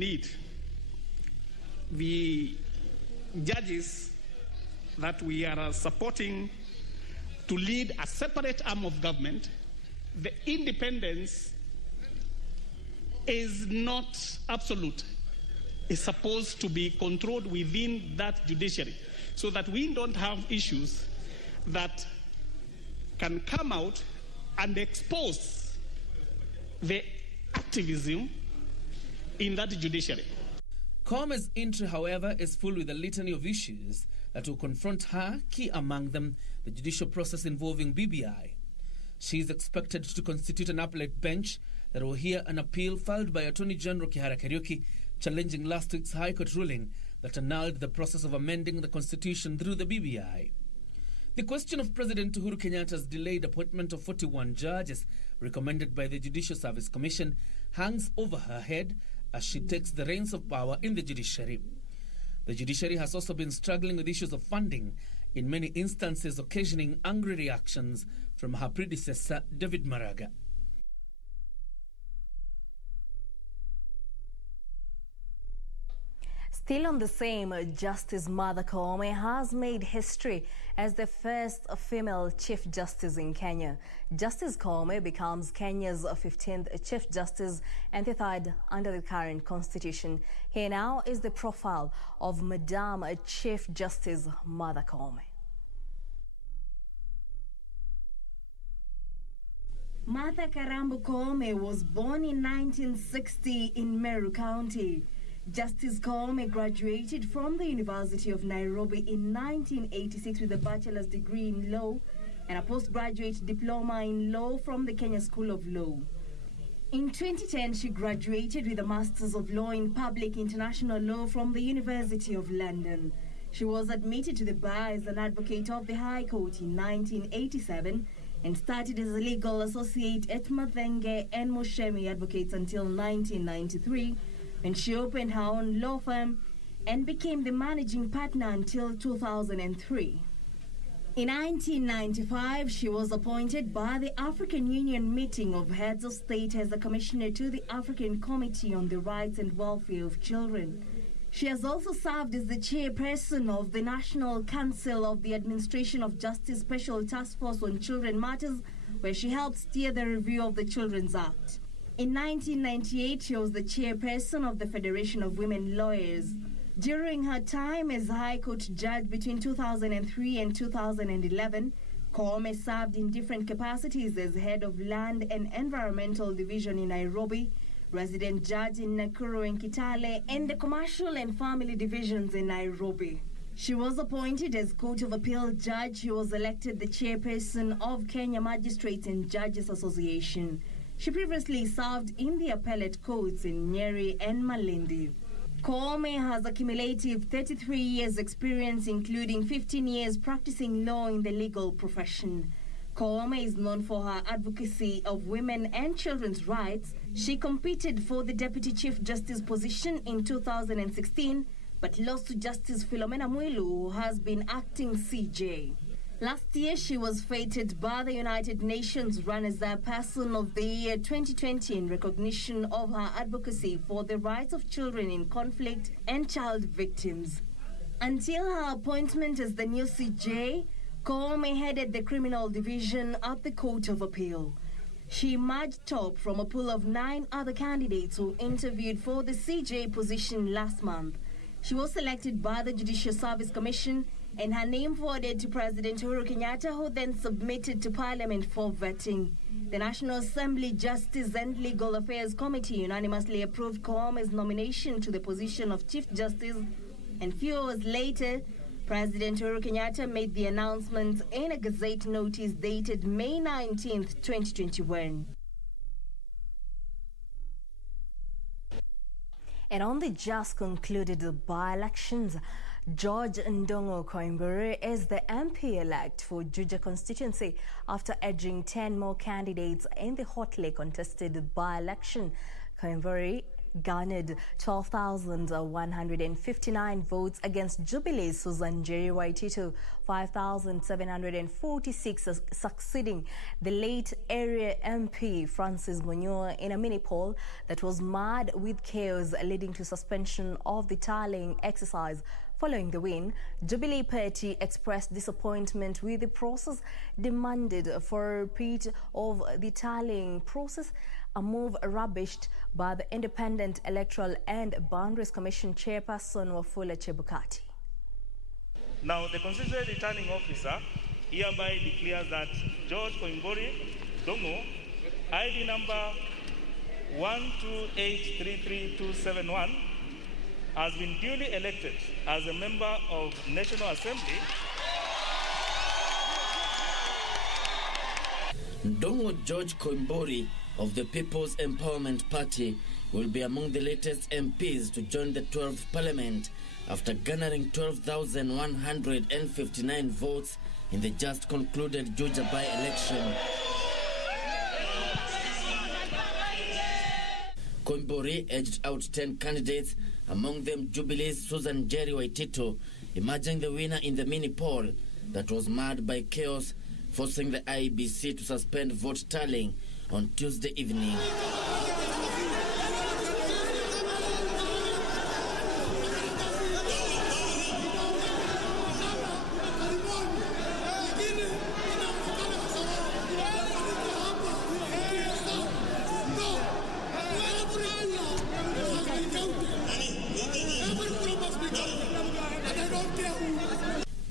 need the judges that we are supporting to lead a separate arm of government. The independence is not absolute. It's supposed to be controlled within that judiciary so that we don't have issues that can come out and expose the activism in that judiciary. Kome's entry, however, is full with a litany of issues that will confront her, key among them the judicial process involving BBI. She is expected to constitute an appellate bench that will hear an appeal filed by Attorney General Kihara Kariuki challenging last week's High Court ruling that annulled the process of amending the Constitution through the BBI. The question of President Uhuru Kenyatta's delayed appointment of 41 judges recommended by the Judicial Service Commission hangs over her head as she takes the reins of power in the judiciary. The judiciary has also been struggling with issues of funding, in many instances occasioning angry reactions from her predecessor, David Maraga. Still on the same, Justice Martha Koome has made history as the first female Chief Justice in Kenya. Justice Koome becomes Kenya's 15th Chief Justice and the third under the current constitution. Here now is the profile of Madam Chief Justice Martha Koome. Martha Karambu Koome was born in 1960 in Meru County. Justice Koome graduated from the University of Nairobi in 1986 with a bachelor's degree in law and a postgraduate diploma in law from the Kenya School of Law. In 2010, she graduated with a Master's of Law in Public International Law from the University of London. She was admitted to the bar as an advocate of the High Court in 1987 and started as a legal associate at Mathenge and Moshemi Advocates until 1993. When she opened her own law firm and became the managing partner until 2003. In 1995, she was appointed by the African Union Meeting of Heads of State as a commissioner to the African Committee on the Rights and Welfare of Children. She has also served as the chairperson of the National Council of the Administration of Justice Special Task Force on Children Matters, where she helped steer the review of the Children's Act. In 1998, she was the chairperson of the Federation of Women Lawyers. During her time as High Court judge between 2003 and 2011, Koome served in different capacities as head of Land and Environmental Division in Nairobi, resident judge in Nakuru and Kitale, and the Commercial and Family Divisions in Nairobi. She was appointed as Court of Appeal judge. She was elected the chairperson of Kenya Magistrates and Judges Association. She previously served in the appellate courts in Nyeri and Malindi. Koome has a cumulative 33 years experience, including 15 years practicing law in the legal profession. Koome is known for her advocacy of women and children's rights. She competed for the Deputy Chief Justice position in 2016, but lost to Justice Philomena Mwilu, who has been acting CJ. Last year, she was feted by the United Nations Runner-up Person of the Year 2020 in recognition of her advocacy for the rights of children in conflict and child victims. Until her appointment as the new CJ, Koome headed the criminal division at the Court of Appeal. She emerged top from a pool of 9 other candidates who interviewed for the CJ position last month. She was selected by the Judicial Service Commission and her name forwarded to President Uhuru Kenyatta, who then submitted to Parliament for vetting. The National Assembly Justice and Legal Affairs Committee unanimously approved Koome's nomination to the position of Chief Justice, and few hours later, President Uhuru Kenyatta made the announcement in a Gazette notice dated May 19, 2021. And on the just concluded by-elections, George Ndongo Koimburi is the MP-elect for Juja constituency after edging 10 more candidates in the hotly contested by-election. Koimburi garnered 12,159 votes against Jubilee's Susan Jerry Waititu, 5,746, succeeding the late area MP Francis Munyua in a mini poll that was marred with chaos, leading to suspension of the tallying exercise. Following the win, Jubilee Party expressed disappointment with the process, demanded for a repeat of the tallying process, a move rubbished by the Independent Electoral and Boundaries Commission Chairperson Wafula Chebukati. Now, the constituent returning officer hereby declares that George Koimbori Dongo, ID number 128332271, has been duly elected as a member of National Assembly. Ndongo George Koimbori of the People's Empowerment Party will be among the latest MPs to join the 12th Parliament after garnering 12,159 votes in the just concluded Juja by-election. Koimbori edged out 10 candidates, among them Jubilee's Susan Jerry Waititu, emerging the winner in the mini poll that was marred by chaos, forcing the IEBC to suspend vote tallying on Tuesday evening.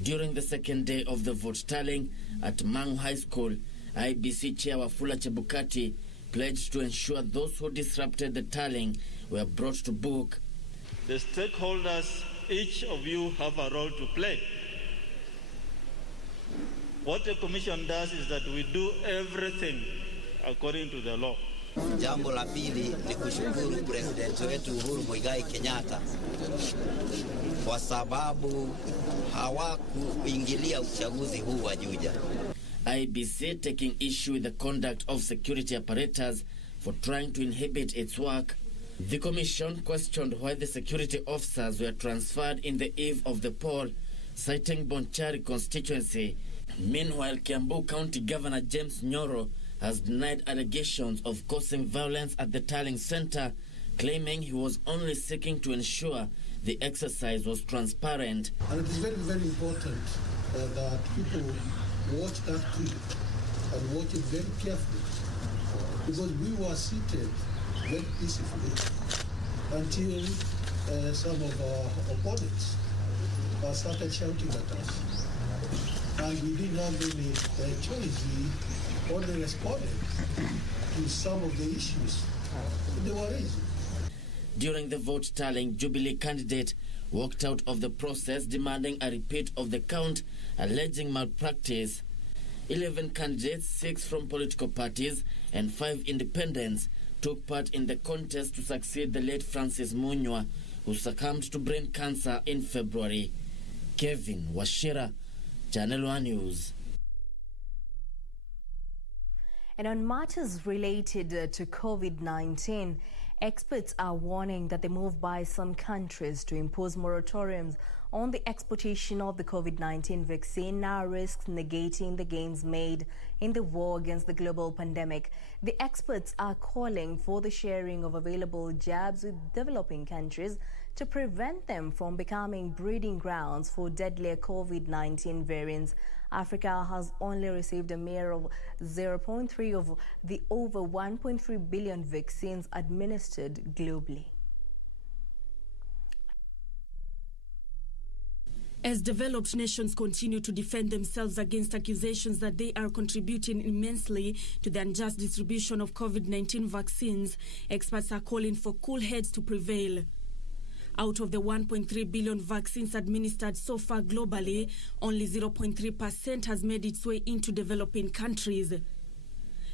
During the second day of the vote tallying at Mangu High School, IBC Chair Wafula Chebukati pledged to ensure those who disrupted the tallying were brought to book. The stakeholders, each of you have a role to play. What the Commission does is that we do everything according to the law. Jambo la pili ni kushukuru President wetu Uhuru Muigai Kenyatta kwa sababu hawakuingilia uchaguzi huu wa Juja. IBC taking issue with the conduct of security apparatus for trying to inhibit its work. The Commission questioned why the security officers were transferred in the eve of the poll, citing Bonchari constituency. Meanwhile, Kiambu County Governor James Nyoro has denied allegations of causing violence at the tallying center, claiming he was only seeking to ensure the exercise was transparent. And it is very, very important that people watch that clip and watch it very carefully, because we were seated very peacefully until some of our opponents started shouting at us. And we didn't have any choice. We only responded to some of the issues they were raising. During the vote tallying, Jubilee candidate walked out of the process demanding a repeat of the count, alleging malpractice. 11 candidates, 6 from political parties and 5 independents, took part in the contest to succeed the late Francis Munyua, who succumbed to brain cancer in February. Kevin Washira, Channel 1 News. And on matters related to COVID-19, experts are warning that the move by some countries to impose moratoriums on the exportation of the COVID-19 vaccine now risks negating the gains made in the war against the global pandemic. The experts are calling for the sharing of available jabs with developing countries to prevent them from becoming breeding grounds for deadlier COVID-19 variants. Africa has only received a mere of 0.3 of the over 1.3 billion vaccines administered globally. As developed nations continue to defend themselves against accusations that they are contributing immensely to the unjust distribution of COVID-19 vaccines, experts are calling for cool heads to prevail. Out of the 1.3 billion vaccines administered so far globally, only 0.3% has made its way into developing countries.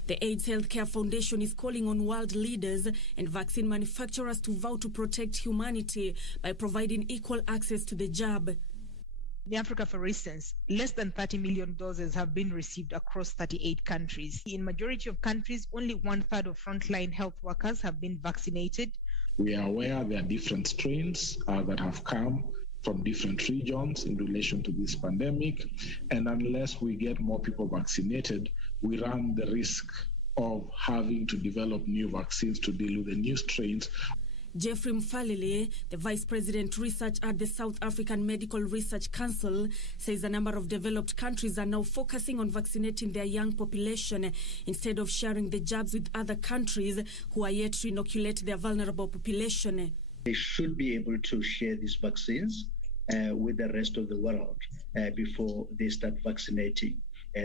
The AIDS Healthcare Foundation is calling on world leaders and vaccine manufacturers to vow to protect humanity by providing equal access to the jab. In Africa, for instance, less than 30 million doses have been received across 38 countries. In majority of countries, only 1/3 of frontline health workers have been vaccinated. We are aware there are different strains that have come from different regions in relation to this pandemic. And unless we get more people vaccinated, we run the risk of having to develop new vaccines to deal with the new strains. Jeffrey Mfalile, the Vice President Research at the South African Medical Research Council, says a number of developed countries are now focusing on vaccinating their young population instead of sharing the jabs with other countries who are yet to inoculate their vulnerable population. They should be able to share these vaccines with the rest of the world before they start vaccinating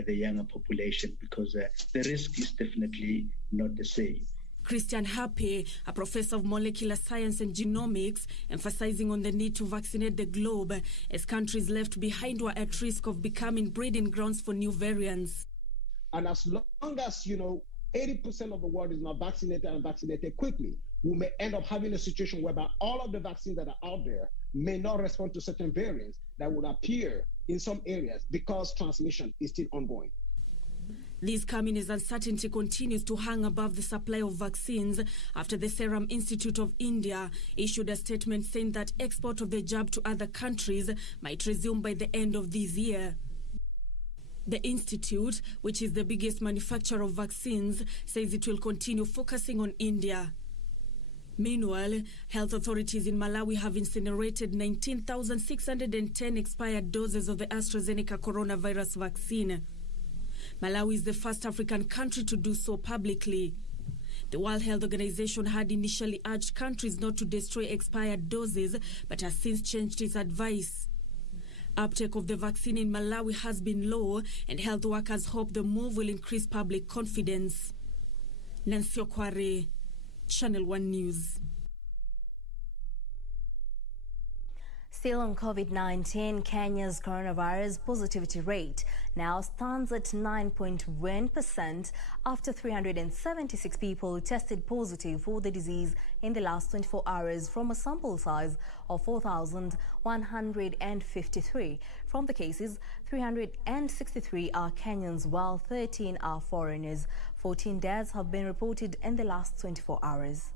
the younger population, because the risk is definitely not the same. Christian Happe, a professor of molecular science and genomics, emphasizing on the need to vaccinate the globe as countries left behind were at risk of becoming breeding grounds for new variants. And as long as, 80% of the world is not vaccinated and vaccinated quickly, we may end up having a situation whereby all of the vaccines that are out there may not respond to certain variants that would appear in some areas because transmission is still ongoing. This coming as uncertainty continues to hang above the supply of vaccines after the Serum Institute of India issued a statement saying that export of the jab to other countries might resume by the end of this year. The institute, which is the biggest manufacturer of vaccines, says it will continue focusing on India. Meanwhile, health authorities in Malawi have incinerated 19,610 expired doses of the AstraZeneca coronavirus vaccine. Malawi is the first African country to do so publicly. The World Health Organization had initially urged countries not to destroy expired doses, but has since changed its advice. Uptake of the vaccine in Malawi has been low, and health workers hope the move will increase public confidence. Nancy Okware, Channel 1 News. Still on COVID-19, Kenya's coronavirus positivity rate now stands at 9.1% after 376 people tested positive for the disease in the last 24 hours from a sample size of 4,153. From the cases, 363 are Kenyans while 13 are foreigners. 14 deaths have been reported in the last 24 hours.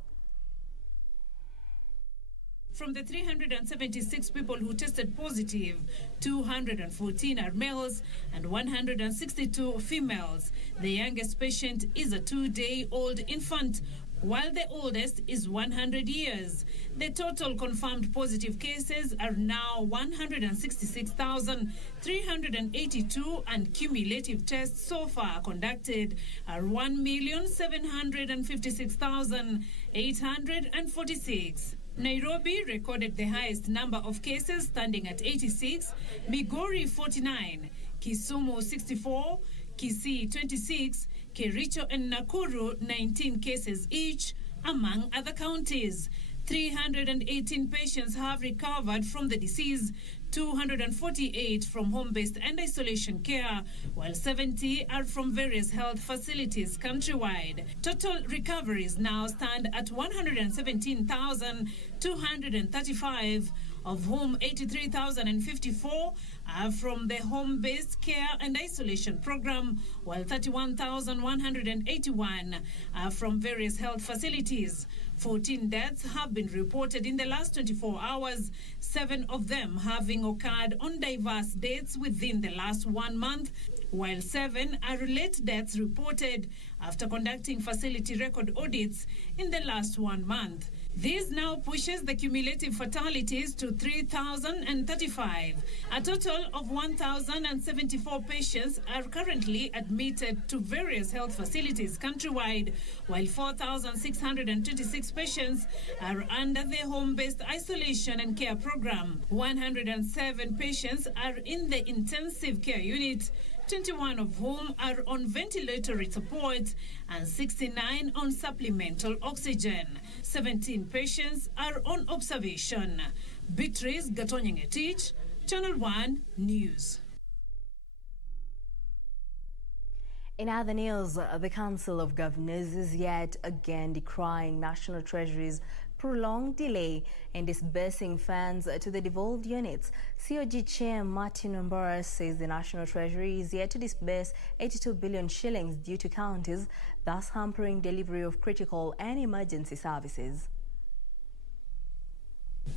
From the 376 people who tested positive, 214 are males and 162 females. The youngest patient is a 2-day-old infant, while the oldest is 100 years. The total confirmed positive cases are now 166,382, and cumulative tests so far conducted are 1,756,846. Nairobi recorded the highest number of cases, standing at 86, Migori 49, Kisumu 64, Kisii 26, Kericho and Nakuru 19 cases each, among other counties. 318 patients have recovered from the disease, 248 from home-based and isolation care, while 70 are from various health facilities countrywide. Total recoveries now stand at 117,235, of whom 83,054 are from the home-based care and isolation program, while 31,181 are from various health facilities. 14 deaths have been reported in the last 24 hours, 7 of them having occurred on diverse dates within the last 1 month, while 7 are late deaths reported after conducting facility record audits in the last 1 month. This now pushes the cumulative fatalities to 3,035. A total of 1,074 patients are currently admitted to various health facilities countrywide, while 4,626 patients are under the home-based isolation and care program. 107 patients are in the intensive care unit, 21 of whom are on ventilatory support and 69 on supplemental oxygen. 17 patients are on observation. Beatrice Gatonyang-Etich, Channel 1 News. In other news, the Council of Governors is yet again decrying National Treasury's prolonged delay in disbursing funds to the devolved units. COG Chair Martin Wambura says the National Treasury is yet to disburse 82 billion shillings due to counties, thus hampering delivery of critical and emergency services.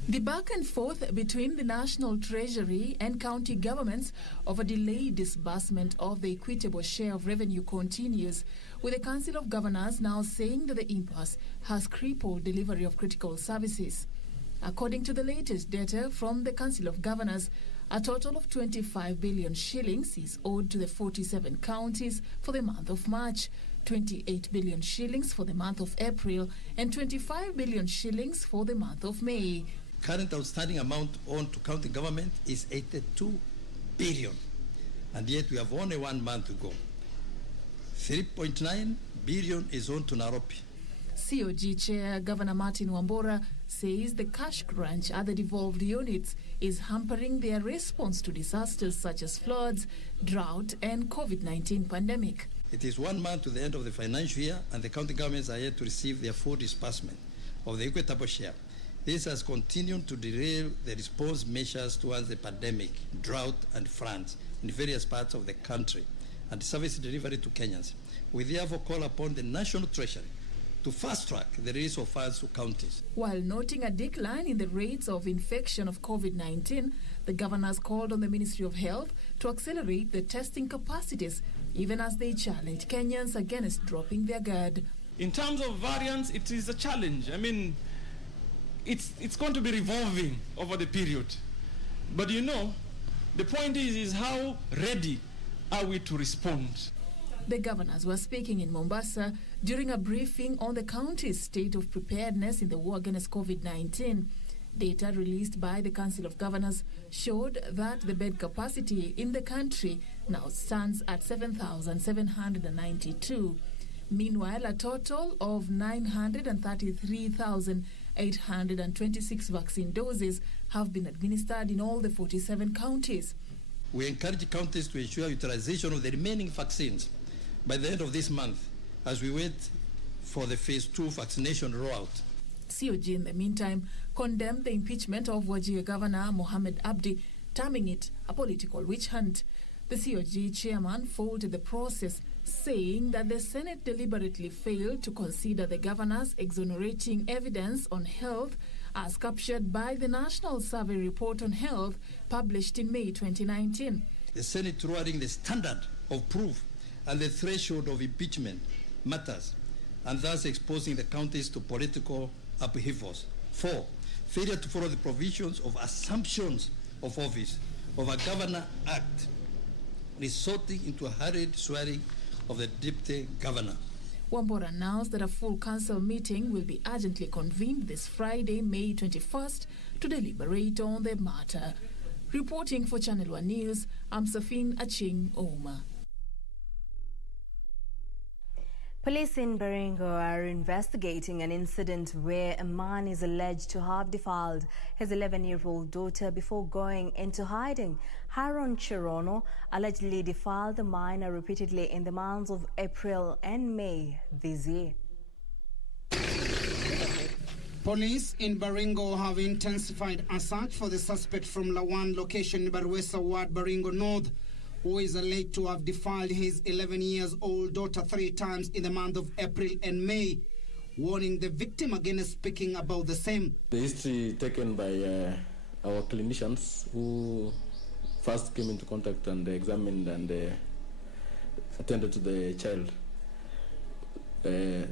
The back and forth between the National Treasury and county governments over delayed disbursement of the equitable share of revenue continues, with the Council of Governors now saying that the impasse has crippled delivery of critical services. According to the latest data from the Council of Governors, a total of 25 billion shillings is owed to the 47 counties for the month of March, 28 billion shillings for the month of April, and 25 billion shillings for the month of May. Current outstanding amount owed to county government is 82 billion, and yet we have only 1 month to go. 3.9 billion is owed to Nairobi. COG Chair Governor Martin Wambura says the cash crunch at the devolved units is hampering their response to disasters such as floods, drought, and COVID-19 pandemic. It is 1 month to the end of the financial year, and the county governments are yet to receive their full disbursement of the equitable share. This has continued to derail the response measures towards the pandemic, drought, and floods in various parts of the country and service delivery to Kenyans. We therefore call upon the National Treasury to fast-track the release of funds to counties. While noting a decline in the rates of infection of COVID-19, the governors called on the Ministry of Health to accelerate the testing capacities, even as they challenge Kenyans against dropping their guard. In terms of variants, it is a challenge. I mean, it's going to be revolving over the period. But you know, the point is how ready are we to respond? The governors were speaking in Mombasa during a briefing on the county's state of preparedness in the war against COVID-19. Data released by the Council of Governors showed that the bed capacity in the country now stands at 7,792. Meanwhile, a total of 933,826 vaccine doses have been administered in all the 47 counties. We encourage counties to ensure utilization of the remaining vaccines by the end of this month as we wait for the phase 2 vaccination rollout. COG, in the meantime, condemned the impeachment of Wajir Governor Mohamed Abdi, terming it a political witch hunt. The COG chairman faulted the process, saying that the Senate deliberately failed to consider the governor's exonerating evidence on health as captured by the National Survey Report on Health published in May 2019. The Senate lowering the standard of proof and the threshold of impeachment matters, and thus exposing the counties to political upheavals. 4, failure to follow the provisions of assumptions of office of a Governor Act, resulting into a hurried swearing of the deputy governor. Wambura announced that a full council meeting will be urgently convened this Friday, May 21st, to deliberate on the matter. Reporting for Channel 1 News, I'm Safin Aching Oma. Police in Baringo are investigating an incident where a man is alleged to have defiled his 11-year-old daughter before going into hiding. Haron Chirono allegedly defiled the minor repeatedly in the months of April and May this year. Police in Baringo have intensified a search for the suspect from Lawan location in Barwesa Ward, Baringo North, who is alleged to have defiled his 11-year-old daughter 3 times in the month of April and May, warning the victim against speaking about the same. The history taken by our clinicians who first came into contact and examined and attended to the child. The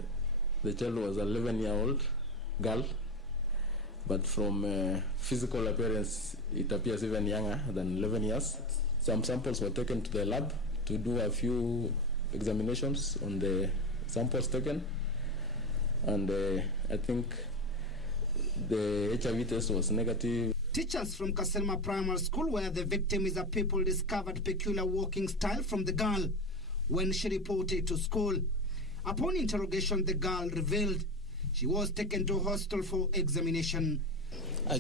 child was an 11-year-old girl, but from physical appearance it appears even younger than 11 years. Some samples were taken to the lab to do a few examinations on the samples taken, and I think the HIV test was negative. Teachers from Kaselma Primary School, where the victim is a pupil, discovered peculiar walking style from the girl when she reported to school. Upon interrogation, the girl revealed she was taken to hospital for examination.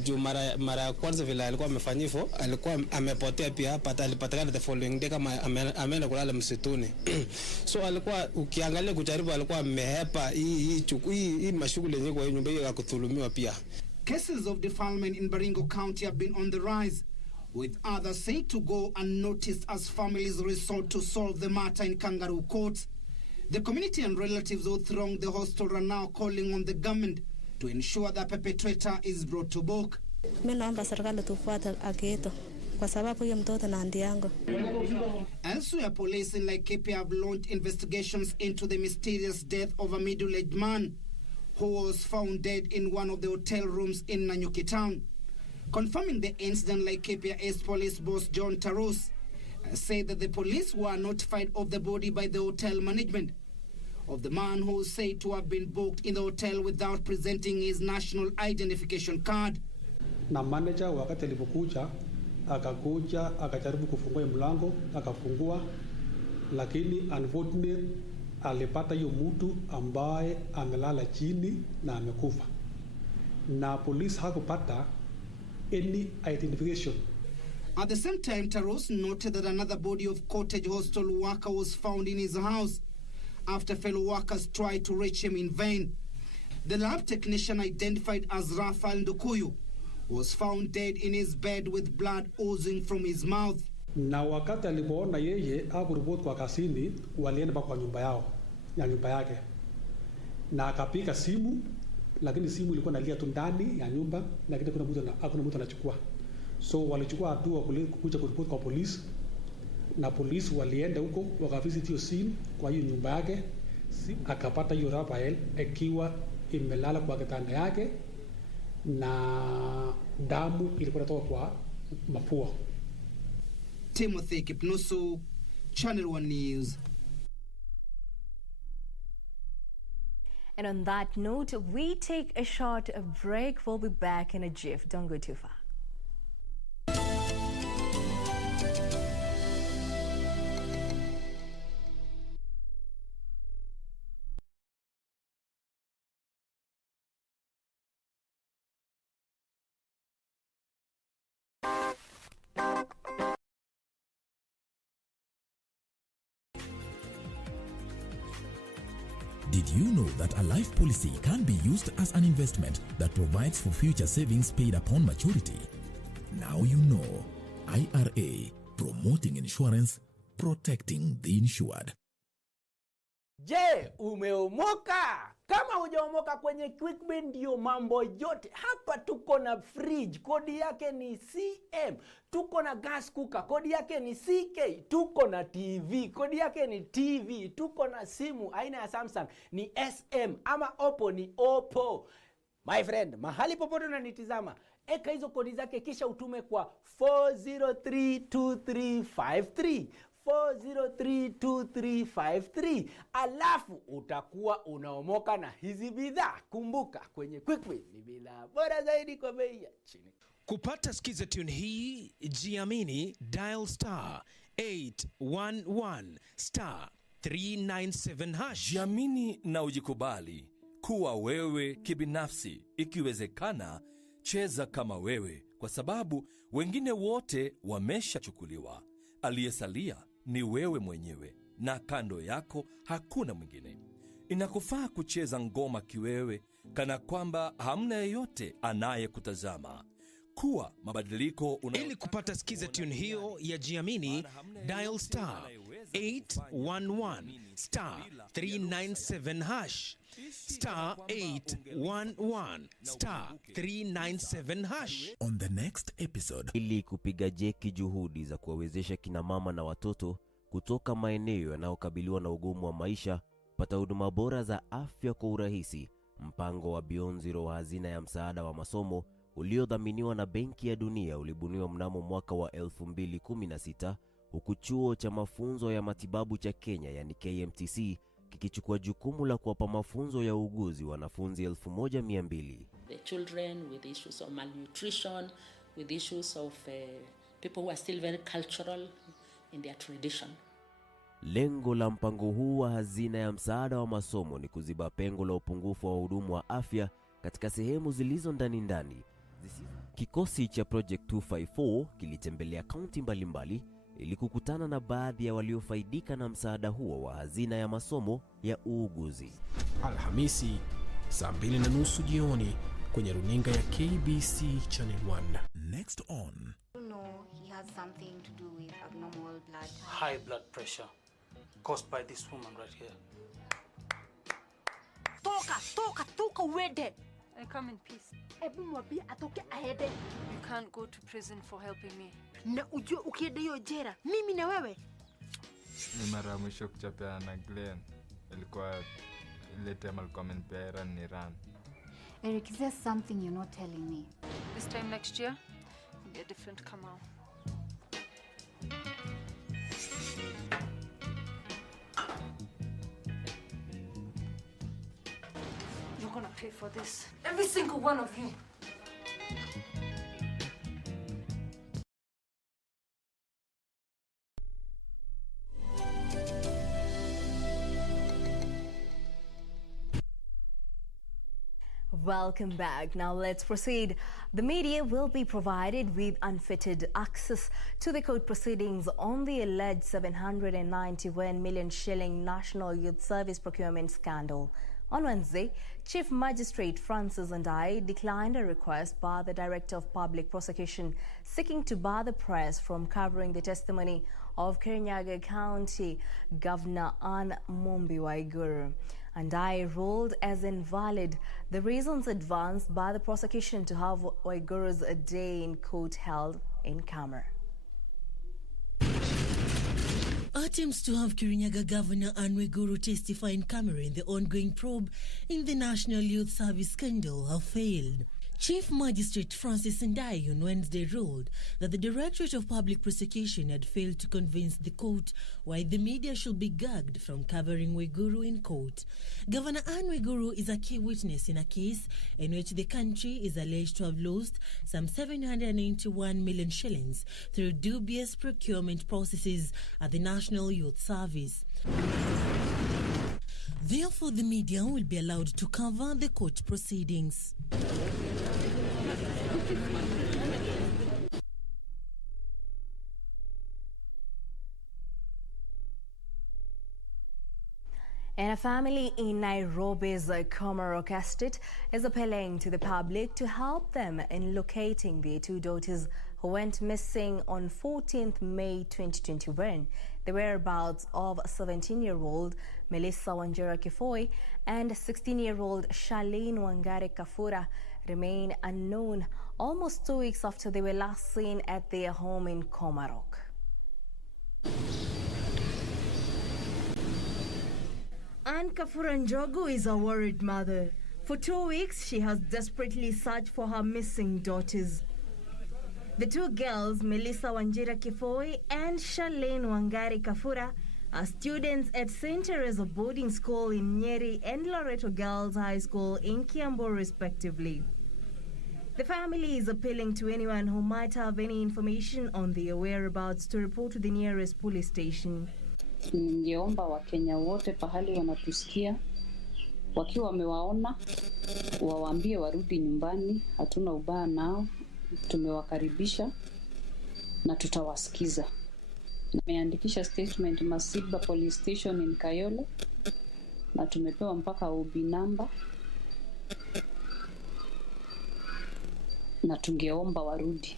Juu mara ya kwanza vile alikuwa amefanya hivyo, alikuwa amepotea pia hapa, alipatikana the following day kama ameenda kulala msituni. So alikuwa ukiangalia kujaribu, alikuwa amehepa hii mashughuli yenyewe kwa nyumba hiyo ya kudhulumiwa pia. Cases of defilement in Baringo County have been on the rise, with others said to go unnoticed as families resort to solve the matter in kangaroo courts. The community and relatives who thronged the hostel are now calling on the government to ensure the perpetrator is brought to book. Mimi naomba serikali tufuate agizo kwa sababu huyo mtoto na andi yangu. Elsewhere, police in Laikipia have launched investigations into the mysterious death of a middle-aged man who was found dead in one of the hotel rooms in Nanyuki town. Confirming the incident, Laikipia East Police boss John Tarus said that the police were notified of the body by the hotel management of the man who was said to have been booked in the hotel without presenting his national identification card. Na manager wakati alipokuja akakuja akajaribu kufungua mlango akafungua, lakini unfortunately alipata hiyo mtu ambaye amelala chini na amekufa, na police hakupata any identification. At the same time, Taros noted that another body of cottage hostel worker was found in his house after fellow workers tried to reach him in vain. The lab technician, identified as Rafael Ndukuyu, was found dead in his bed with blood oozing from his mouth. Na wakati alipoona yeye hakuripoti kwa kasini, walienda kwa nyumba yao, ya nyumba yake, na akapiga simu, lakini simu ilikuwa inalia tu ndani ya nyumba, lakini hakuna mtu anachukua. So walichukua hatua kuja kuripoti kwa polisi, na polisi walienda huko wakavisit hiyo scene kwa hiyo nyumba yake, akapata hiyo Rafael akiwa imelala kwa kitanda yake na damu ilikuwa inatoka kwa mapua. Timothy Kipnusu, Channel 1 News. And on that note, we take a short break. We'll be back in a jiff. Don't go too far. Did you know that a life policy can be used as an investment that provides for future savings paid upon maturity? Now you know. IRA, promoting insurance, protecting the insured. Je, umeomoka? Kama hujaomoka kwenye QuickBay ndio mambo yote. Hapa tuko na fridge, kodi yake ni CM. Tuko na gas cooker, kodi yake ni CK. Tuko na TV, kodi yake ni TV. Tuko na simu aina ya Samsung ni SM, ama Oppo ni Oppo. My friend, mahali popote unanitizama, eka hizo kodi zake kisha utume kwa 4032353. 4032353, alafu utakuwa unaomoka na hizi bidhaa. Kumbuka, kwenye QuickBay ni bidhaa bora zaidi kwa bei ya chini. Kupata skiza tune hii, jiamini, dial *811 *397#. Jiamini na ujikubali kuwa wewe kibinafsi. Ikiwezekana, cheza kama wewe, kwa sababu wengine wote wameshachukuliwa. Aliyesalia ni wewe mwenyewe, na kando yako hakuna mwingine. Inakufaa kucheza ngoma kiwewe, kana kwamba hamna yeyote anayekutazama. Kuwa mabadiliko Ili kupata skiza tune hiyo ya jiamini, dial *811 *397#. *811 *397#. On the next episode, ili kupiga jeki juhudi za kuwawezesha kina mama na watoto kutoka maeneo yanayokabiliwa na ugumu wa maisha pata huduma bora za afya kwa urahisi, mpango wa Beyond Zero wa hazina ya msaada wa masomo uliodhaminiwa na Benki ya Dunia ulibuniwa mnamo mwaka wa 2016, huku chuo cha mafunzo ya matibabu cha Kenya yani KMTC kikichukua jukumu la kuwapa mafunzo ya uuguzi wanafunzi 1200. The children with issues of malnutrition, with issues of people who are still very cultural in their tradition. Lengo la mpango huu wa hazina ya msaada wa masomo ni kuziba pengo la upungufu wa wahudumu wa afya katika sehemu zilizo ndani. Kikosi cha Project 254 kilitembelea kaunti mbalimbali ili kukutana na baadhi ya waliofaidika na msaada huo wa hazina ya masomo ya uuguzi. Alhamisi saa 2:30 jioni kwenye runinga ya KBC Channel 1. Next on. You know he has something to do with abnormal blood. High blood pressure caused by this woman right here. Toka uende. I come in peace. Ebu mwambie atoke aende. can't go to prison for helping me. Na ujue ukienda hiyo jera, mimi na wewe. Ni mara mwisho kuchapea na Glenn. Ilikuwa ile time alikuwa amenipea Iran ni Iran. Eric, is there something you're not telling me? This time next year, it'll be a different Kamau. You're gonna pay for this. Every single one of you. Welcome back. Now let's proceed. The media will be provided with unfettered access to the court proceedings on the alleged 791 million shilling National Youth Service procurement scandal. On Wednesday, Chief Magistrate Francis Ndai declined a request by the Director of Public Prosecution seeking to bar the press from covering the testimony of Kirinyaga County Governor Anne Mombi Waiguru. Ndai ruled as invalid the reasons advanced by the prosecution to have Waiguru's day in court held in camera. Attempts to have Kirinyaga Governor Anne Waiguru testify in camera in the ongoing probe in the National Youth Service scandal have failed. Chief Magistrate Francis Ndai on Wednesday ruled that the Directorate of Public Prosecution had failed to convince the court why the media should be gagged from covering Waiguru in court. Governor Anne Waiguru is a key witness in a case in which the country is alleged to have lost some 791 million shillings through dubious procurement processes at the National Youth Service. Therefore, the media will be allowed to cover the court proceedings. And a family in Nairobi's Komarok estate is appealing to the public to help them in locating their two daughters who went missing on 14th May 2021. The whereabouts of 17-year-old Melissa Wanjira Kifoi and 16-year-old Charlene Wangari Kafura remain unknown almost 2 weeks after they were last seen at their home in Komarok. Anne Kafura Njogu is a worried mother. For 2 weeks, she has desperately searched for her missing daughters. The two girls, Melissa Wanjira Kifoi and Charlene Wangari Kafura, are students at St. Teresa Boarding School in Nyeri and Loreto Girls High School in Kiambu, respectively. The family is appealing to anyone who might have any information on their whereabouts to report to the nearest police station. Ningeomba Wakenya wote pahali wanatusikia wakiwa wamewaona wawaambie warudi nyumbani, hatuna ubaya nao, tumewakaribisha na tutawasikiza. Nimeandikisha statement Masiba Police Station in Kayole na tumepewa mpaka OB number na tungeomba warudi.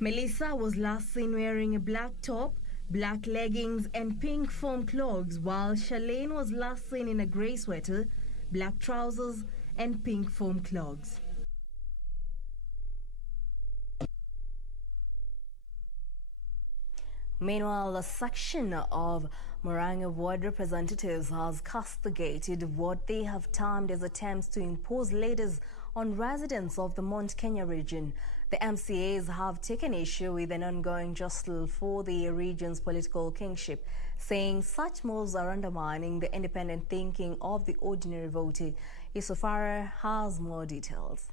Melissa was last seen wearing a black top, black leggings and pink foam clogs, while Charlene was last seen in a grey sweater, black trousers and pink foam clogs. Meanwhile, a section of Murang'a ward representatives has castigated what they have termed as attempts to impose leaders on residents of the Mount Kenya region. The MCAs have taken issue with an ongoing jostle for the region's political kingship, saying such moves are undermining the independent thinking of the ordinary voter. Yusufara has more details.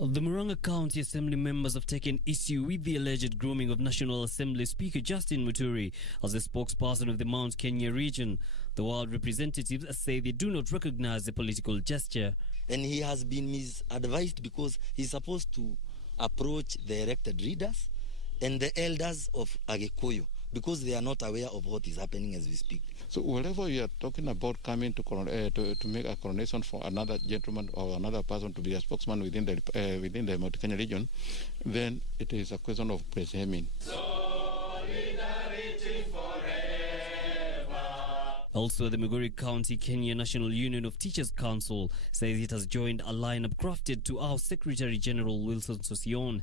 The Murang'a County Assembly members have taken issue with the alleged grooming of National Assembly Speaker Justin Muturi as the spokesperson of the Mount Kenya region. The ward representatives say they do not recognize the political gesture. And he has been misadvised because he's supposed to approach the elected leaders and the elders of Agikuyu because they are not aware of what is happening as we speak. So wherever you are talking about coming to make a coronation for another gentleman or another person to be a spokesman within the Mount Kenya region, then it is a question of presuming. Also, the Migori County Kenya National Union of Teachers Council says it has joined a lineup crafted to oust Secretary General Wilson Sossion.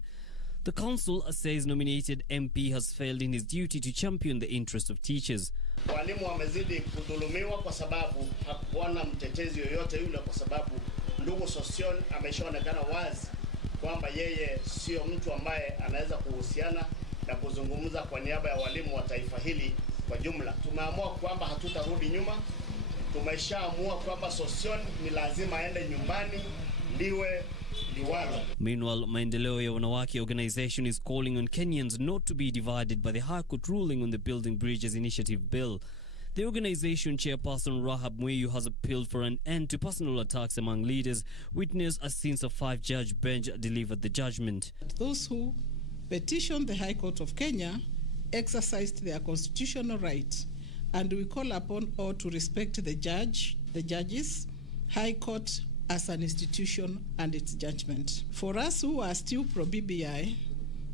The council says nominated MP has failed in his duty to champion the interest of teachers. Walimu wamezidi kudhulumiwa kwa sababu hakuona mtetezi yoyote yule, kwa sababu ndugu Sossion ameshaonekana wazi kwamba yeye sio mtu ambaye anaweza kuhusiana na kuzungumza kwa niaba ya walimu wa taifa hili kwa jumla. Tumeamua kwamba hatutarudi nyuma. Tumeshaamua kwamba Sossion ni lazima aende nyumbani liwe liwalo. Meanwhile, Maendeleo ya Wanawake organization is calling on Kenyans not to be divided by the High Court ruling on the Building Bridges Initiative bill. The organization chairperson Rahab Mweyu has appealed for an end to personal attacks among leaders, witnessed as since a 5-judge bench delivered the judgment. Those who petitioned the High Court of Kenya exercised their constitutional right, and we call upon all to respect the judges, High Court as an institution and its judgment. For us who are still pro-BBI,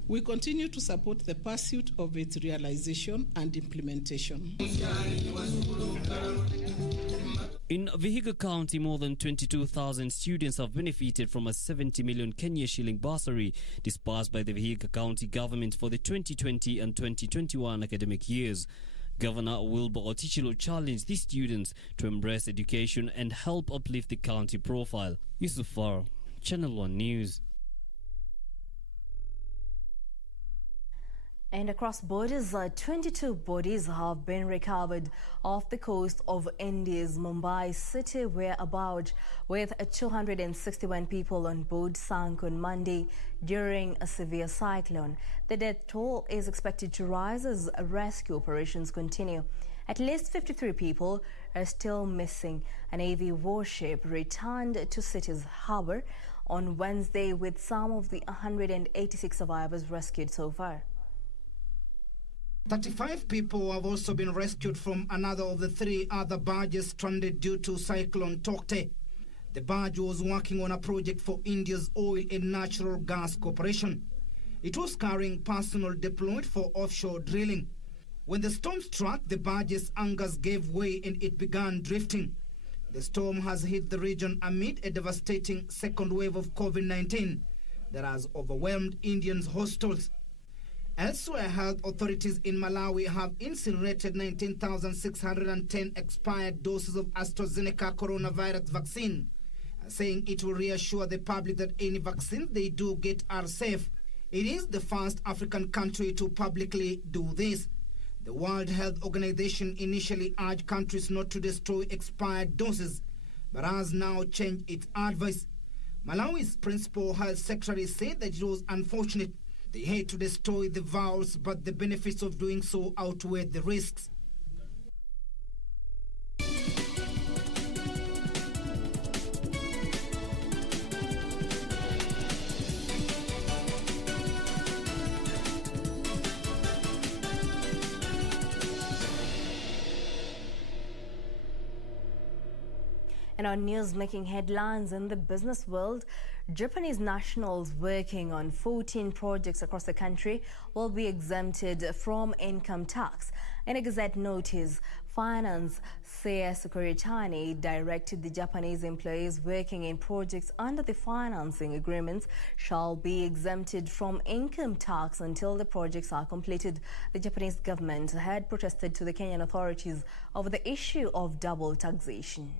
we continue to support the pursuit of its realization and implementation. In Vihiga County, more than 22,000 students have benefited from a 70 million Kenya shilling bursary disbursed by the Vihiga County government for the 2020 and 2021 academic years. Governor Wilbur Otichilo challenged these students to embrace education and help uplift the county profile. Yusuf Farah, Channel 1 News. And across borders, 22 bodies have been recovered off the coast of India's Mumbai city, whereabout with 261 people on board sank on Monday during a severe cyclone. The death toll is expected to rise as rescue operations continue. At least 53 people are still missing. A Navy warship returned to city's harbour on Wednesday, with some of the 186 survivors rescued so far. 35 people have also been rescued from another of the 3 other barges stranded due to Cyclone Tokte. The barge was working on a project for India's oil and natural gas corporation. It was carrying personnel deployed for offshore drilling. When the storm struck, the barge's anchors gave way and it began drifting. The storm has hit the region amid a devastating second wave of COVID-19 that has overwhelmed Indians' hostels. Elsewhere, health authorities in Malawi have incinerated 19,610 expired doses of AstraZeneca coronavirus vaccine, saying it will reassure the public that any vaccines they do get are safe. It is the first African country to publicly do this. The World Health Organization initially urged countries not to destroy expired doses, but has now changed its advice. Malawi's principal health secretary said that it was unfortunate they hate to destroy the vials, but the benefits of doing so outweigh the risks. And our news making headlines in the business world, Japanese nationals working on 14 projects across the country will be exempted from income tax. In a Gazette notice, Finance CS Kuritani directed the Japanese employees working in projects under the financing agreements shall be exempted from income tax until the projects are completed. The Japanese government had protested to the Kenyan authorities over the issue of double taxation.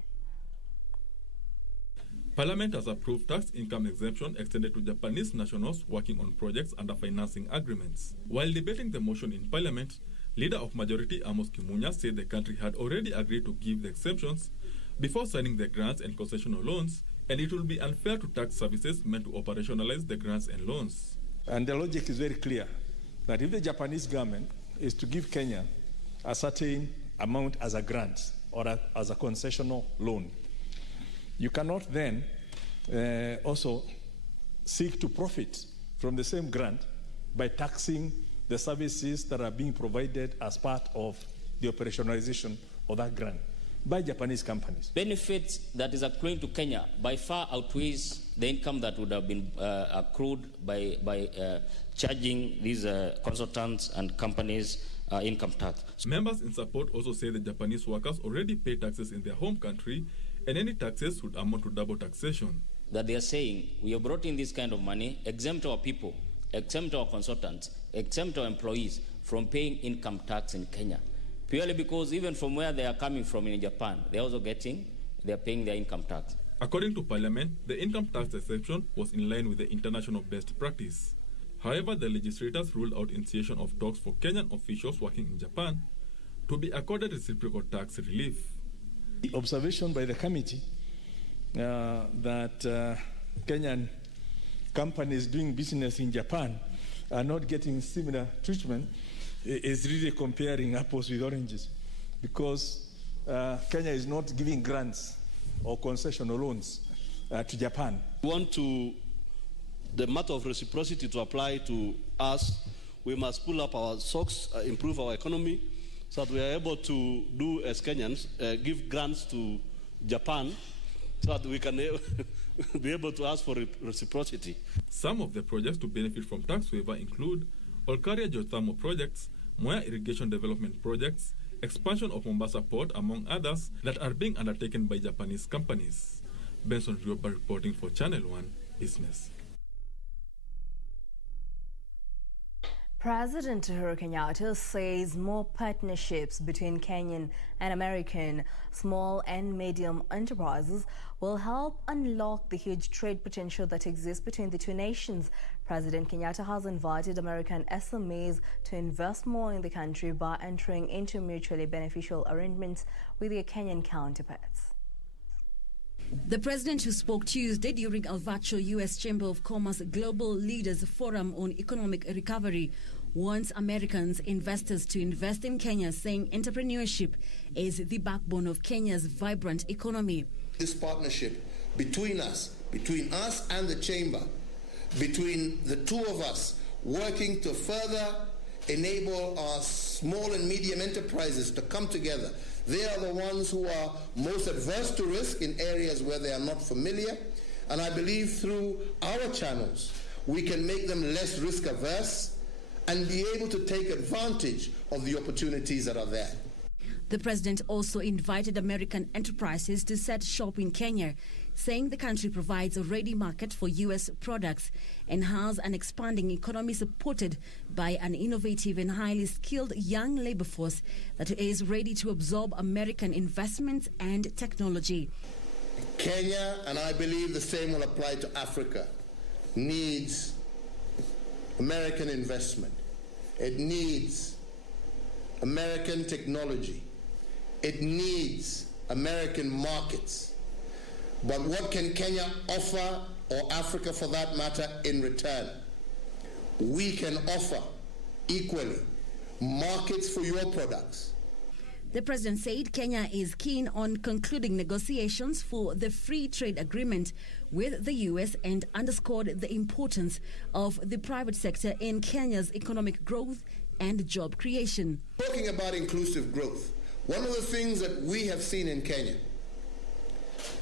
Parliament has approved tax income exemption extended to Japanese nationals working on projects under financing agreements. While debating the motion in Parliament, Leader of Majority Amos Kimunya said the country had already agreed to give the exemptions before signing the grants and concessional loans, and it will be unfair to tax services meant to operationalize the grants and loans. And the logic is very clear, that if the Japanese government is to give Kenya a certain amount as a grant or as a concessional loan, you cannot then also seek to profit from the same grant by taxing the services that are being provided as part of the operationalization of that grant by Japanese companies. Benefits that is accruing to Kenya by far outweighs the income that would have been accrued by charging these consultants and companies income tax. Members in support also say the Japanese workers already pay taxes in their home country, and any taxes would amount to double taxation. That they are saying, we have brought in this kind of money, exempt our people, exempt our consultants, exempt our employees from paying income tax in Kenya. Purely because even from where they are coming from in Japan, they are paying their income tax. According to Parliament, the income tax exemption was in line with the international best practice. However, the legislators ruled out initiation of talks for Kenyan officials working in Japan to be accorded reciprocal tax relief. The observation by the committee that Kenyan companies doing business in Japan are not getting similar treatment is really comparing apples with oranges, because Kenya is not giving grants or concessional loans to Japan. We want the matter of reciprocity to apply to us. We must pull up our socks, improve our economy, so that we are able to do as Kenyans, give grants to Japan, so that we can be able to ask for reciprocity. Some of the projects to benefit from tax waiver include Olkaria geothermal projects, Moya irrigation development projects, expansion of Mombasa port, among others, that are being undertaken by Japanese companies. Benson Rioba reporting for Channel 1 Business. President Uhuru Kenyatta says more partnerships between Kenyan and American small and medium enterprises will help unlock the huge trade potential that exists between the two nations. President Kenyatta has invited American SMEs to invest more in the country by entering into mutually beneficial arrangements with their Kenyan counterparts. The president, who spoke Tuesday during a virtual U.S. Chamber of Commerce Global Leaders Forum on Economic Recovery, wants Americans investors to invest in Kenya, saying entrepreneurship is the backbone of Kenya's vibrant economy. This partnership between us and the Chamber, between the two of us, working to further enable our small and medium enterprises to come together. They are the ones who are most adverse to risk in areas where they are not familiar. And I believe through our channels, we can make them less risk averse and be able to take advantage of the opportunities that are there. The president also invited American enterprises to set shop in Kenya, saying the country provides a ready market for U.S. products and has an expanding economy supported by an innovative and highly skilled young labor force that is ready to absorb American investments and technology. Kenya, and I believe the same will apply to Africa, needs American investment. It needs American technology. It needs American markets. But what can Kenya offer, or Africa for that matter, in return? We can offer equally markets for your products. The president said Kenya is keen on concluding negotiations for the free trade agreement with the U.S. and underscored the importance of the private sector in Kenya's economic growth and job creation. Talking about inclusive growth, one of the things that we have seen in Kenya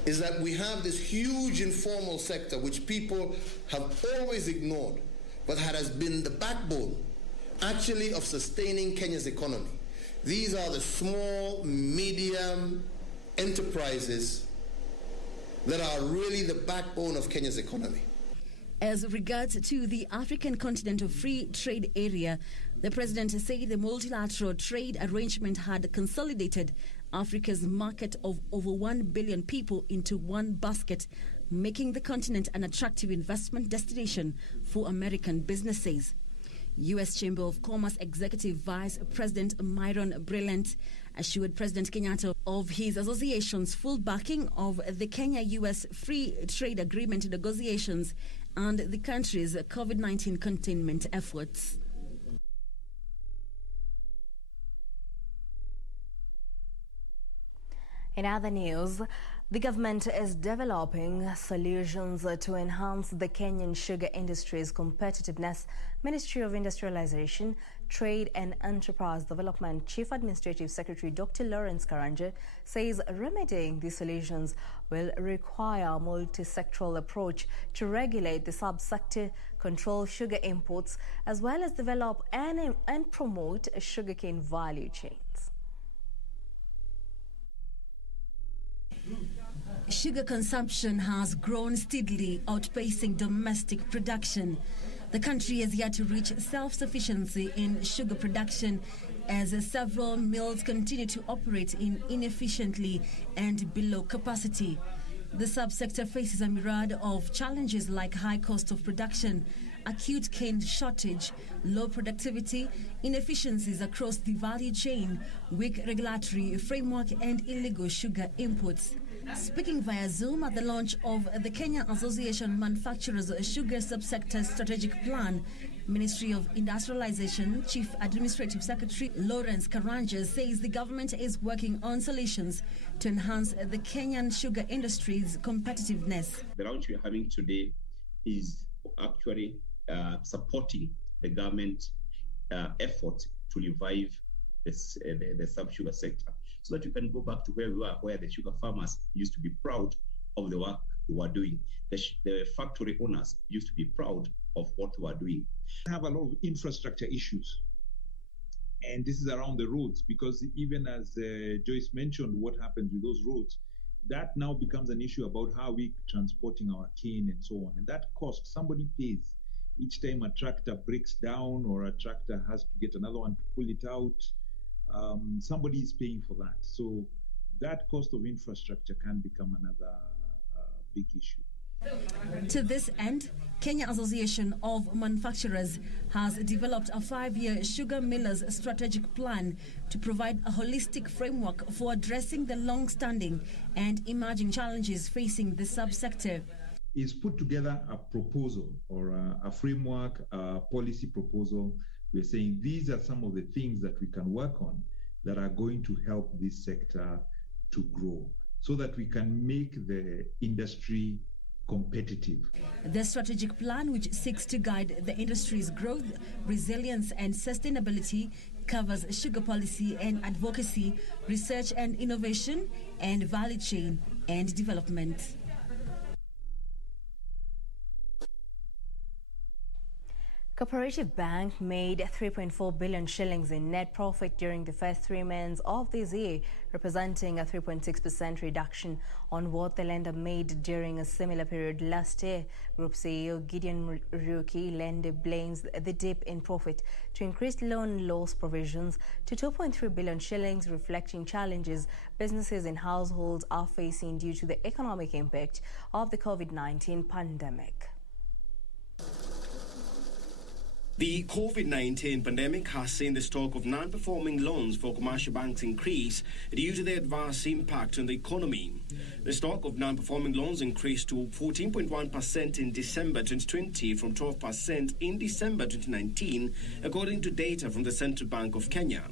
is that we have this huge informal sector which people have always ignored, but that has been the backbone actually of sustaining Kenya's economy. These are the small, medium enterprises that are really the backbone of Kenya's economy. As regards to the African Continental Free Trade Area, the president said the multilateral trade arrangement had consolidated Africa's market of over 1 billion people into one basket, making the continent an attractive investment destination for American businesses. U.S. Chamber of Commerce Executive Vice President Myron Brilliant assured President Kenyatta of his association's full backing of the Kenya-U.S. Free Trade Agreement negotiations and the country's COVID-19 containment efforts. In other news, The government is developing solutions to enhance the Kenyan sugar industry's competitiveness. Ministry of Industrialization, Trade and Enterprise Development Chief Administrative Secretary Dr. Lawrence Karanja says remedying these solutions will require a multi-sectoral approach to regulate the subsector, control sugar imports, as well as develop and promote sugarcane value chains. Sugar consumption has grown steadily, outpacing domestic production. The country has yet to reach self-sufficiency in sugar production as several mills continue to operate inefficiently and below capacity. The subsector faces a myriad of challenges like high cost of production, acute cane shortage, low productivity, inefficiencies across the value chain, weak regulatory framework and illegal sugar imports. Speaking via Zoom at the launch of the Kenya Association Manufacturers Sugar Subsector Strategic Plan, Ministry of Industrialization Chief Administrative Secretary Lawrence Karanja says the government is working on solutions to enhance the Kenyan sugar industry's competitiveness. The launch we're having today is actually supporting the government effort to revive the sub-sugar sector, so that you can go back to where we were, where the sugar farmers used to be proud of the work they were doing. The factory owners used to be proud of what they were doing. We have a lot of infrastructure issues, and this is around the roads, because even as Joyce mentioned, what happens with those roads, that now becomes an issue about how we transporting our cane and so on. And that cost, somebody pays each time a tractor breaks down or a tractor has to get another one to pull it out. Somebody is paying for that. So that cost of infrastructure can become another big issue. To this end, Kenya Association of Manufacturers has developed a 5-year sugar millers strategic plan to provide a holistic framework for addressing the long-standing and emerging challenges facing the subsector. Is put together a proposal or a framework, a policy proposal. We're saying these are some of the things that we can work on that are going to help this sector to grow, so that we can make the industry competitive. The strategic plan, which seeks to guide the industry's growth, resilience and sustainability, covers sugar policy and advocacy, research and innovation, and value chain and development. Cooperative Bank made 3.4 billion shillings in net profit during the first 3 months of this year, representing a 3.6% reduction on what the lender made during a similar period last year. Group CEO Gideon Muriuki lender blames the dip in profit to increased loan loss provisions to 2.3 billion shillings, reflecting challenges businesses and households are facing due to the economic impact of the COVID-19 pandemic. The COVID-19 pandemic has seen the stock of non-performing loans for commercial banks increase due to the adverse impact on the economy. The stock of non-performing loans increased to 14.1% in December 2020 from 12% in December 2019, according to data from the Central Bank of Kenya.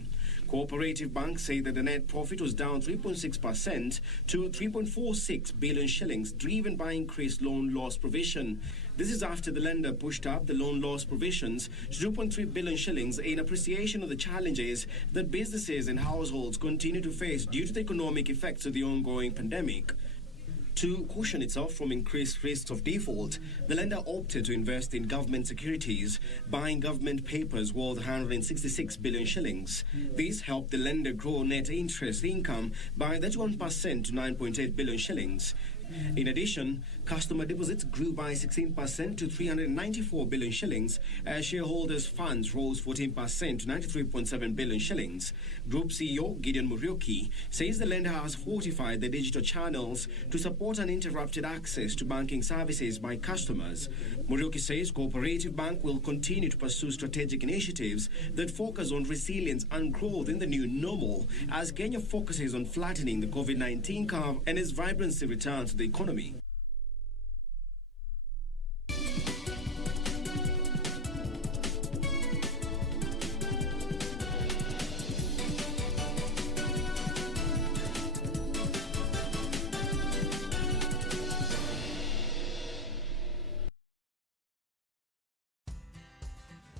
Cooperative banks say that the net profit was down 3.6% to 3.46 billion shillings, driven by increased loan loss provision. This is after the lender pushed up the loan loss provisions to 2.3 billion shillings in appreciation of the challenges that businesses and households continue to face due to the economic effects of the ongoing pandemic. To cushion itself from increased risks of default, the lender opted to invest in government securities, buying government papers worth 166 billion shillings. This helped the lender grow net interest income by 31% to 9.8 billion shillings. In addition, customer deposits grew by 16% to 394 billion shillings as shareholders' funds rose 14% to 93.7 billion shillings. Group CEO Gideon Muriuki says the lender has fortified the digital channels to support uninterrupted access to banking services by customers. Muriuki says Cooperative Bank will continue to pursue strategic initiatives that focus on resilience and growth in the new normal as Kenya focuses on flattening the COVID-19 curve and its vibrancy returns to the economy.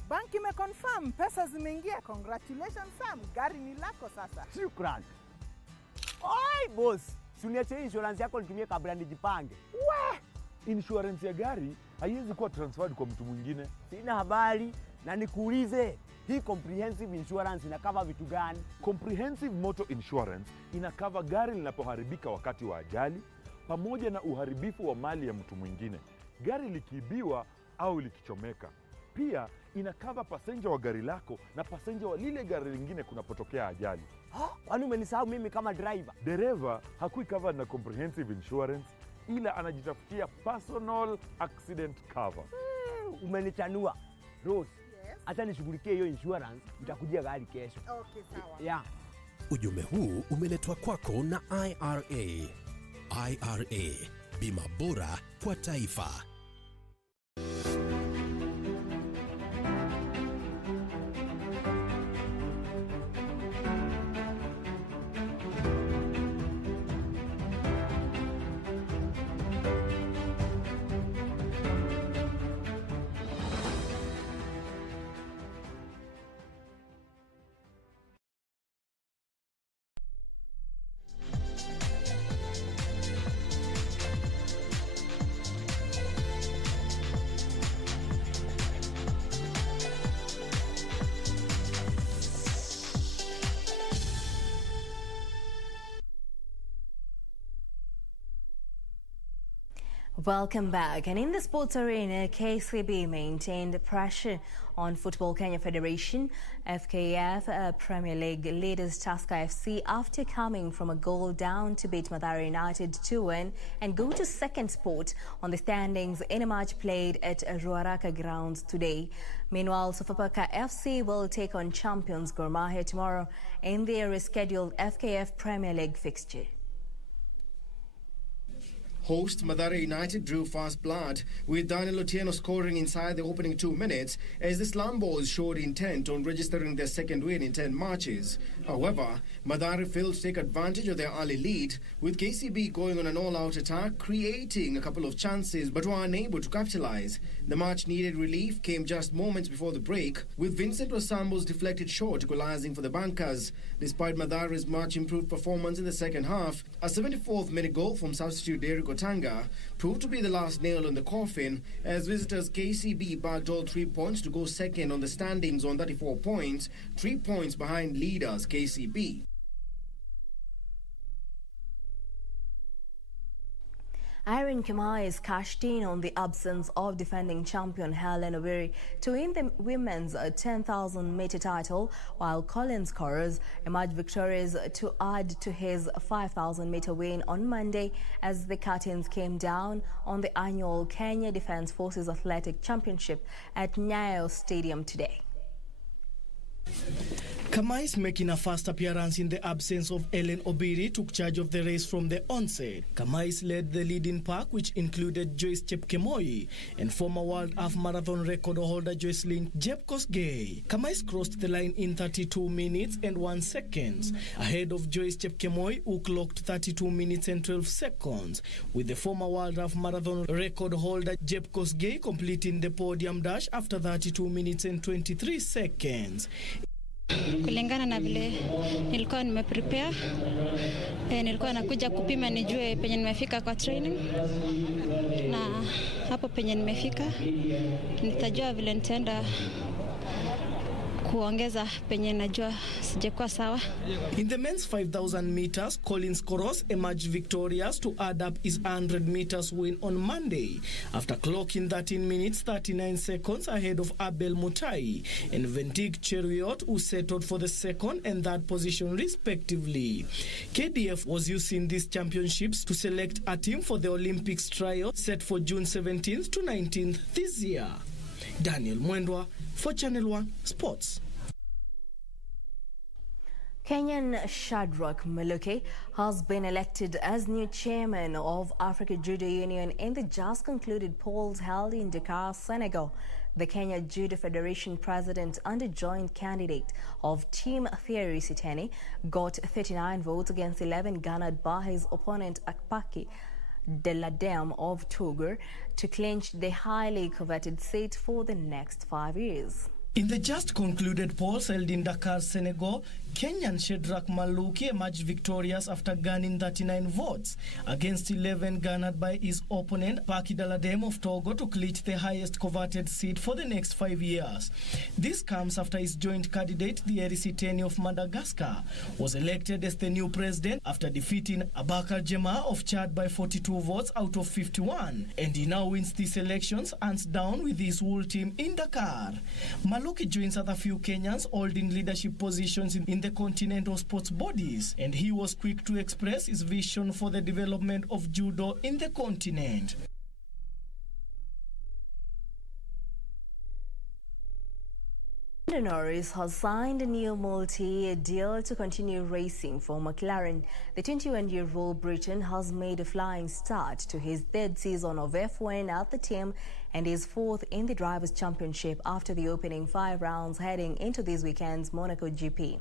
Banki imeconfirm pesa zimeingia. Congratulations Sam, gari ni lako sasa. Shukran. Oi boss, suniache insurance yako nitumie kabla nijipange. We! Insurance ya gari haiwezi kuwa transferred kwa mtu mwingine. Sina habari na nikuulize, hii comprehensive insurance inakava vitu gani? Comprehensive motor insurance inakava gari linapoharibika wakati wa ajali pamoja na uharibifu wa mali ya mtu mwingine, gari likiibiwa au likichomeka. Pia inakava passenger wa gari lako na passenger wa lile gari lingine kunapotokea ajali. Kwani umenisahau mimi kama driver? Dereva hakui covered na comprehensive insurance, ila anajitafutia personal accident cover. Umenichanua. Rose, hata nishughulikie hiyo insurance, nitakujia gari kesho. Okay, sawa. Yeah. Ujumbe huu umeletwa kwako na IRA. IRA, bima bora kwa taifa. Welcome back. And in the sports arena, KCB maintained pressure on Football Kenya Federation. FKF Premier League leaders Tusker FC after coming from a goal down to beat Mathare United 2-1 and go to second spot on the standings in a match played at Ruaraka grounds today. Meanwhile, Sofapaka FC will take on champions Gor Mahia tomorrow in their rescheduled FKF Premier League fixture. Host Mathare United drew fast blood, with Daniel Otieno scoring inside the opening 2 minutes as the Slumboys showed intent on registering their second win in 10 matches. However, Mathare failed to take advantage of their early lead, with KCB going on an all-out attack, creating a couple of chances but were unable to capitalize. The much-needed relief came just moments before the break, with Vincent Osambo's deflected shot equalizing for the Bankers. Despite Mathare's much-improved performance in the second half, a 74th-minute goal from substitute Derek Otanga proved to be the last nail in the coffin as visitors KCB bagged all 3 points to go second on the standings on 34 points, 3 points behind leaders KCB. Irene Kamais cashed in on the absence of defending champion Helen Obiri to win the women's 10,000-meter title, while Colin Scorers emerged victorious to add to his 5,000-meter win on Monday as the curtains came down on the annual Kenya Defence Forces Athletic Championship at Nyayo Stadium today. Kamais, making a first appearance in the absence of Ellen Obiri, took charge of the race from the onset. Kamais led the leading pack, which included Joyce Chepkemoi and former World Half Marathon record holder Jocelyn Jepkosgei. Kamais crossed the line in 32 minutes and 1 second, ahead of Joyce Chepkemoi, who clocked 32 minutes and 12 seconds, with the former World Half Marathon record holder Jepkosgei completing the podium dash after 32 minutes and 23 seconds. Kulingana na vile nilikuwa nimeprepare, nilikuwa nakuja kupima nijue penye nimefika kwa training, na hapo penye nimefika nitajua vile nitaenda kuongeza penye najua sijakuwa sawa. In the men's 5,000 meters, Colin Scorers emerged victorious to add up his 100 meters win on Monday after clocking 13 minutes 39 seconds ahead of Abel Mutai and Ventig Cheruiyot, who settled for the second and third position respectively. KDF was using these championships to select a team for the Olympics trial set for June 17th to 19th this year. Daniel Mwendwa for Channel 1 Sports. Kenyan Shadrach Muluke has been elected as new chairman of Africa Judo Union in the just concluded polls held in Dakar, Senegal. The Kenya Judo Federation president and a joint candidate of Team Thierry Siteni got 39 votes against 11 garnered by his opponent Akpaki de la Dame of Togo to clinch the highly coveted seat for the next 5 years. In the just concluded polls held in Dakar, Senegal, Kenyan Shedrack Maluki emerged victorious after garnering 39 votes against 11 garnered by his opponent, Paki Daladem of Togo, to clinch the highest coveted seat for the next 5 years. This comes after his joint candidate, the Erisiteni of Madagascar, was elected as the new president after defeating Abakar Jema of Chad by 42 votes out of 51, and he now wins these elections hands down with his whole team in Dakar. Maluki joins other few Kenyans holding leadership positions in the continental sports bodies, and he was quick to express his vision for the development of judo in the continent. Norris has signed a new multi-year deal to continue racing for McLaren. The 21-year-old Briton has made a flying start to his third season of F1 at the team and is fourth in the Drivers' Championship after the opening 5 rounds heading into this weekend's Monaco GP.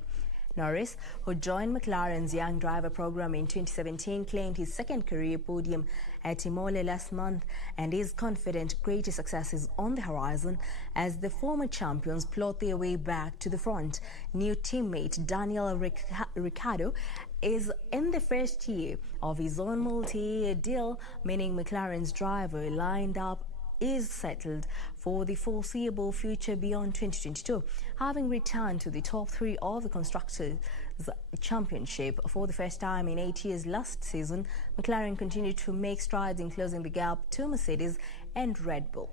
Norris, who joined McLaren's Young Driver program in 2017, claimed his second career podium at Imola last month and is confident greater success is on the horizon as the former champions plot their way back to the front. New teammate Daniel Ricciardo is in the first year of his own multi-year deal, meaning McLaren's driver lined up is settled for the foreseeable future beyond 2022. Having returned to the top 3 of the Constructors' Championship for the first time in 8 years last season, McLaren continued to make strides in closing the gap to Mercedes and Red Bull.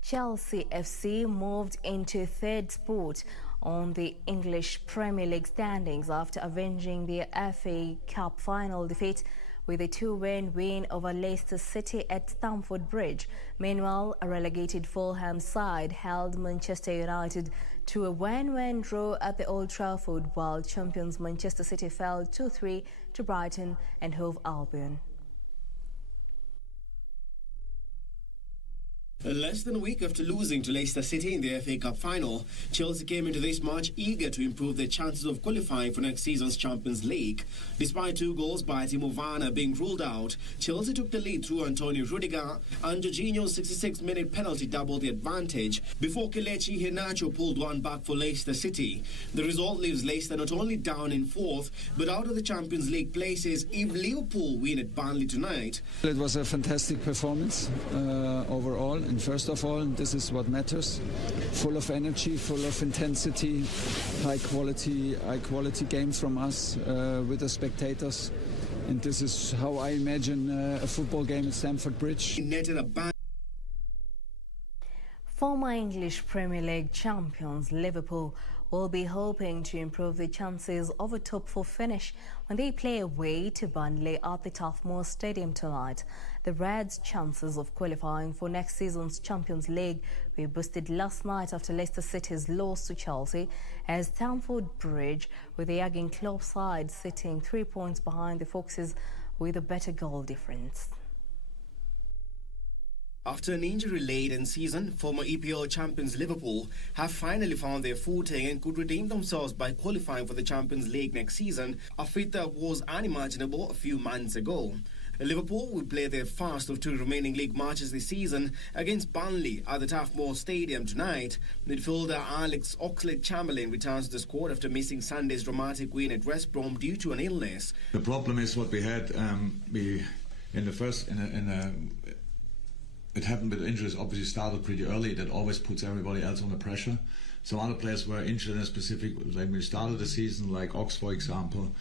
Chelsea FC moved into third spot on the English Premier League standings after avenging their FA Cup final defeat with a 2-1 win over Leicester City at Stamford Bridge. Meanwhile, a relegated Fulham side held Manchester United to a 1-1 draw at the Old Trafford, while champions Manchester City fell 2-3 to Brighton and Hove Albion. Less than a week after losing to Leicester City in the FA Cup final, Chelsea came into this match eager to improve their chances of qualifying for next season's Champions League. Despite 2 goals by Timo Werner being ruled out, Chelsea took the lead through Antonio Rudiger, and Jorginho's 66-minute penalty doubled the advantage before Kelechi Iheanacho pulled one back for Leicester City. The result leaves Leicester not only down in 4th, but out of the Champions League places if Liverpool win at Burnley tonight. It was a fantastic performance overall. And first of all, this is what matters. Full of energy, full of intensity, high quality games from us with the spectators. And this is how I imagine a football game at Stamford Bridge. Former English Premier League champions Liverpool will be hoping to improve their chances of a top 4 finish when they play away to Burnley at the Turf Moor Stadium tonight. The Reds' chances of qualifying for next season's Champions League were boosted last night after Leicester City's loss to Chelsea as Stamford Bridge, with the Jurgen Klopp side sitting 3 points behind the Foxes with a better goal difference. After an injury-laden season, former EPL champions Liverpool have finally found their footing and could redeem themselves by qualifying for the Champions League next season, a feat that was unimaginable a few months ago. Liverpool will play their first of 2 remaining league matches this season against Burnley at the Turf Moor Stadium tonight. Midfielder Alex Oxlade-Chamberlain returns to the squad after missing Sunday's dramatic win at West Brom due to an illness. The problem is what we had it happened with injuries, obviously started pretty early. That always puts everybody else under pressure. Some other players were injured in a specific, like when we started the season, like Ox, for example.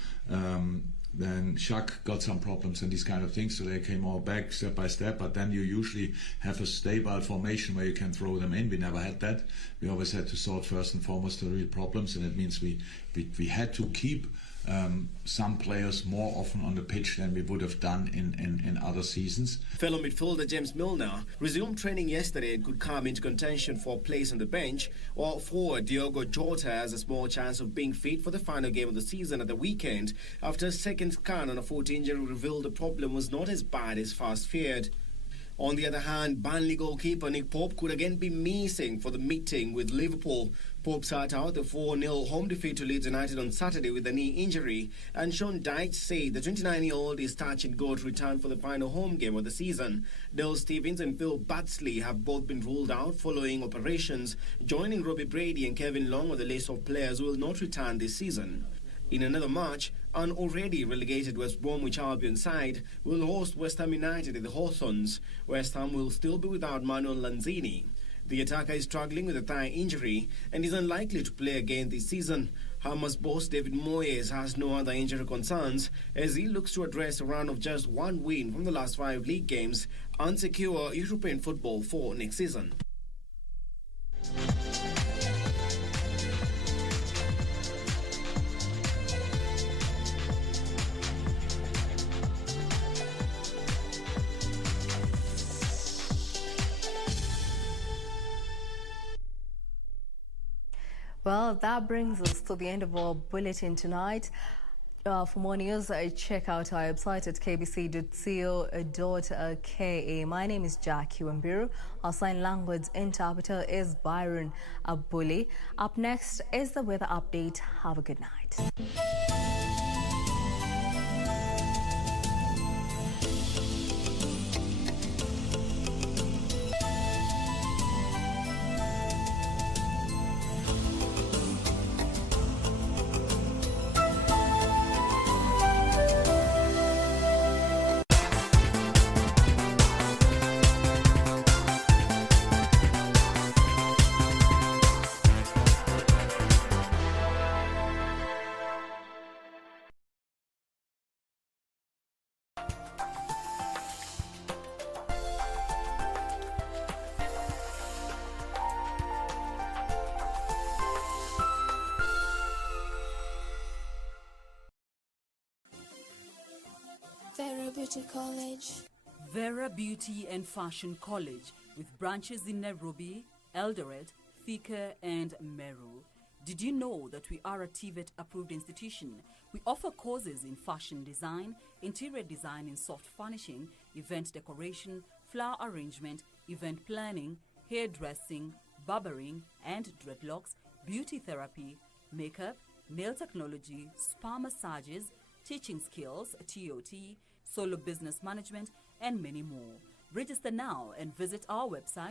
Then Jack got some problems and these kind of things, so they came all back step by step, but then you usually have a stable formation where you can throw them in. We never had that. We always had to sort first and foremost the real problems, and it means we had to keep some players more often on the pitch than we would have done in other seasons. Fellow midfielder James Milner resumed training yesterday and could come into contention for a place on the bench, while forward Diogo Jota has a small chance of being fit for the final game of the season at the weekend after a second scan on a foot injury revealed the problem was not as bad as first feared. On the other hand, Burnley goalkeeper Nick Pope could again be missing for the meeting with Liverpool. Pope sat out the 4-0 home defeat to Leeds United on Saturday with a knee injury, and Sean Dyche said the 29-year-old is touch and go to return for the final home game of the season. Dale Stevens and Phil Batsley have both been ruled out following operations, joining Robbie Brady and Kevin Long on the list of players who will not return this season. In another match, an already relegated West Bromwich Albion side will host West Ham United at the Hawthorns. West Ham will still be without Manuel Lanzini. The attacker is struggling with a thigh injury and is unlikely to play again this season. Hammers boss David Moyes has no other injury concerns as he looks to address a run of just one win from the last 5 league games and secure European football for next season. Well, that brings us to the end of our bulletin tonight. For more news, check out our website at kbc.co.ke. My name is Jacky Wambiru. Our sign language interpreter is Byron Abuli. Up next is the weather update. Have a good night. Vera Beauty College. Vera Beauty and Fashion College with branches in Nairobi, Eldoret, Thika and Meru. Did you know that we are a TVET approved institution? We offer courses in fashion design, interior design in soft furnishing, event decoration, flower arrangement, event planning, hairdressing, barbering and dreadlocks, beauty therapy, makeup, nail technology, spa massages, teaching skills, TOT, solo business management, and many more. Register now and visit our website